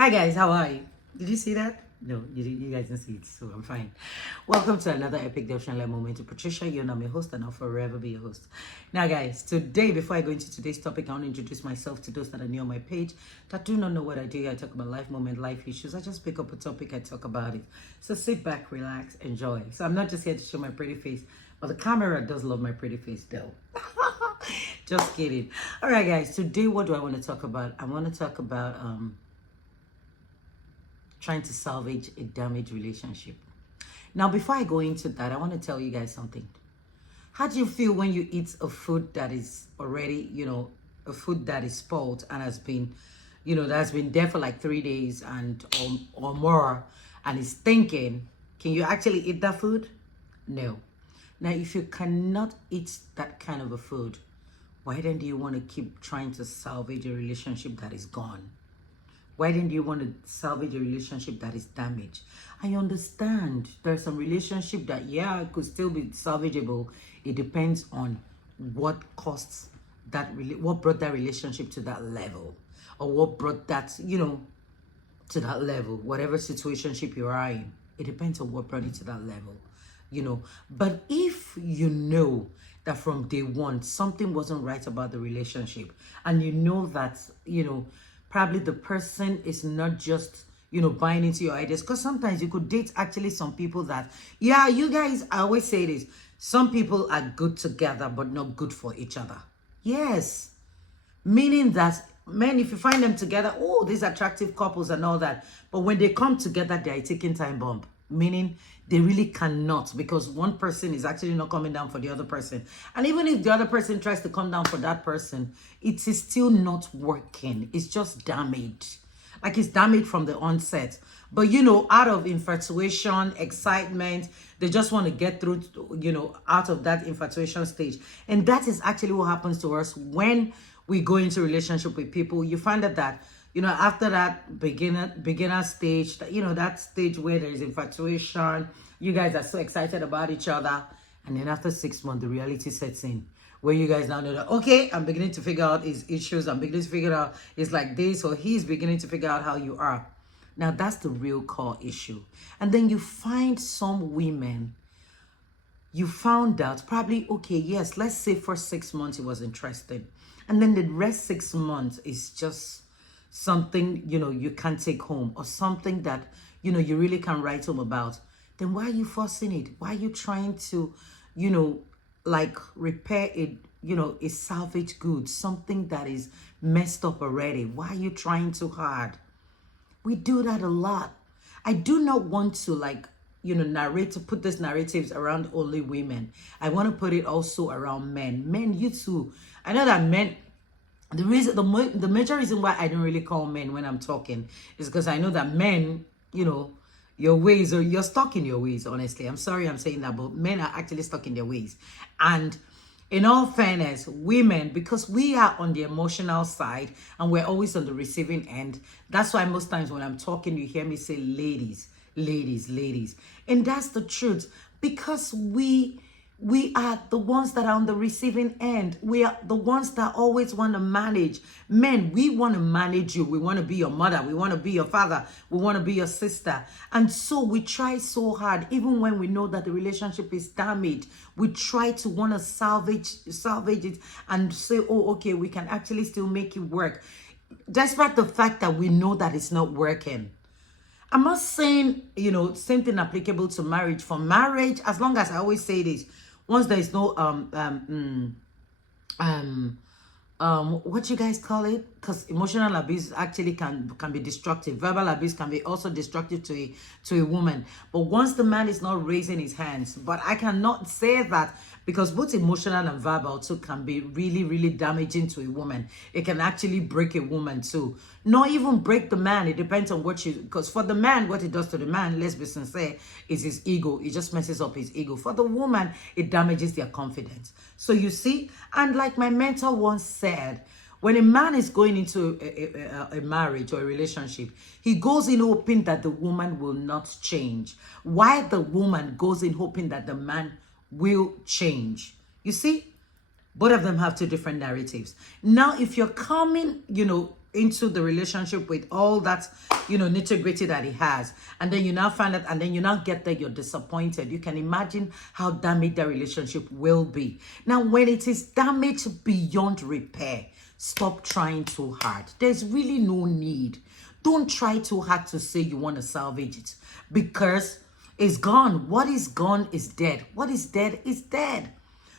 Hi guys, how are you? Did you see that? No, you guys didn't see it, so I'm fine. Welcome to another epic devotional moment to Patricia. You know, I'm your host and I'll forever be your host. Now guys, today, before I go into today's topic, I want to introduce myself to those that are new on my page that do not know what I do. I talk about life moment, life issues. I just pick up a topic, I talk about it. So sit back, relax, enjoy. So I'm not just here to show my pretty face, but the camera does love my pretty face though. Just kidding. All right guys, today what do I want to talk about? I want to talk about trying to salvage a damaged relationship. Now, before I go into that, I want to tell you guys something. How do you feel when you eat a food that is already, a food that is spoiled and has been, that's been there for like 3 days and or more and is thinking, can you actually eat that food? No. Now, if you cannot eat that kind of a food, why then do you want to keep trying to salvage a relationship that is gone? Why didn't you want to salvage a relationship that is damaged? I understand there's some relationship that, yeah, it could still be salvageable. It depends on what costs what brought that relationship to that level, or what brought that, to that level, whatever situationship you are in. It depends on what brought it to that level, But if you know that from day one, something wasn't right about the relationship, and you know that, probably the person is not just, buying into your ideas. Because sometimes you could date actually some people that, yeah, you guys, I always say this, some people are good together, but not good for each other. Yes. Meaning that, men, if you find them together, oh, these attractive couples and all that. But when they come together, they are a ticking time bomb. Meaning they really cannot, because one person is actually not coming down for the other person. And even if the other person tries to come down for that person, it is still not working. It's just damaged. Like it's damaged from the onset. But, out of infatuation, excitement, they just want to get through, out of that infatuation stage. And that is actually what happens to us when we go into relationship with people. You find that after that beginner stage, that stage where there is infatuation, you guys are so excited about each other. And then after 6 months, the reality sets in, where you guys now know that, okay, I'm beginning to figure out his issues. I'm beginning to figure out it's like this, or he's beginning to figure out how you are. Now, that's the real core issue. And then you find some women, you found out probably, okay, yes, let's say for 6 months he was interested. And then the rest 6 months is just something, you can't take home, or something that, you really can write home about. Then why are you forcing it? Why are you trying to, repair it, a salvage good, something that is messed up already? Why are you trying too hard? We do that a lot. I do not want to put these narratives around only women. I want to put it also around men. Men, you too. I know that men, the major reason why I don't really call men when I'm talking is because I know that men, your ways, or you're stuck in your ways, honestly. I'm sorry I'm saying that, but men are actually stuck in their ways. And in all fairness, women, because we are on the emotional side and we're always on the receiving end, that's why most times when I'm talking, you hear me say ladies, ladies, ladies. And that's the truth, because we are the ones that are on the receiving end. We are the ones that always want to manage. Men, we want to manage you. We want to be your mother. We want to be your father. We want to be your sister. And so we try so hard, even when we know that the relationship is damaged, we try to want to salvage it and say, oh, okay, we can actually still make it work, despite the fact that we know that it's not working. I'm not saying, same thing applicable to marriage. For marriage, as long as I always say this, once there is no what you guys call it, because emotional abuse actually can be destructive. Verbal abuse can be also destructive to a woman. But once the man is not raising his hands, but I cannot say that, because both emotional and verbal too can be really, really damaging to a woman. It can actually break a woman too. Not even break the man. It depends on because for the man, what it does to the man, let's be sincere, is his ego. It just messes up his ego. For the woman, it damages their confidence. So you see, and like my mentor once said, when a man is going into a marriage or a relationship, he goes in hoping that the woman will not change, while the woman goes in hoping that the man will change. You see, both of them have two different narratives. Now, if you're coming, into the relationship with all that, nitty-gritty that he has, and then you now find out, and then you now get there, you're disappointed. You can imagine how damaged the relationship will be. Now, when it is damaged beyond repair, stop trying too hard. There's really no need. Don't try too hard to say you want to salvage it, because it's gone. What is gone is dead. What is dead is dead.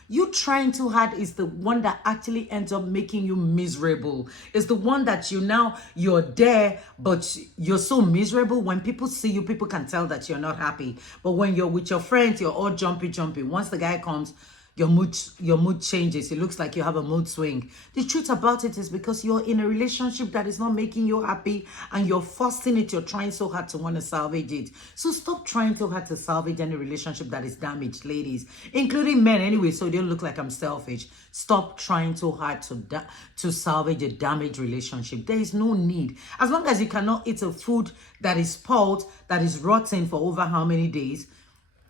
You trying too hard is the one that actually ends up making you miserable. It's the one that you're there, but you're so miserable. When people see you, people can tell that you're not happy. But when you're with your friends, you're all jumpy. Once the guy comes, your mood changes. It looks like you have a mood swing. The truth about it is because you're in a relationship that is not making you happy, and you're forcing it. You're trying so hard to want to salvage it. So stop trying so hard to salvage any relationship that is damaged, ladies, including men anyway, so they don't look like I'm selfish. Stop trying so hard to salvage a damaged relationship. There is no need. As long as you cannot eat a food that is spoiled, that is rotten for over how many days,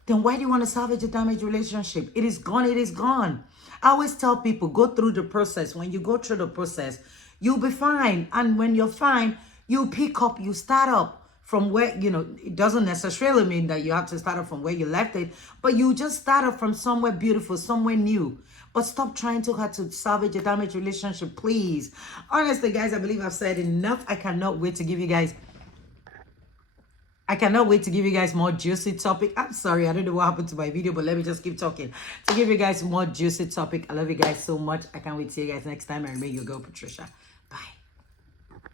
then why do you want to salvage a damaged relationship? It is gone. It is gone. I always tell people, go through the process. When you go through the process, you'll be fine. And when you're fine, you pick up, you start up from where, it doesn't necessarily mean that you have to start up from where you left it, but you just start up from somewhere beautiful, somewhere new. But stop trying too hard to salvage a damaged relationship, please. Honestly, guys, I believe I've said enough. I cannot wait to give you guys more juicy topic. I'm sorry, I don't know what happened to my video, but let me just keep talking. To give you guys more juicy topic. I love you guys so much. I can't wait to see you guys next time. I remain your girl, Patricia.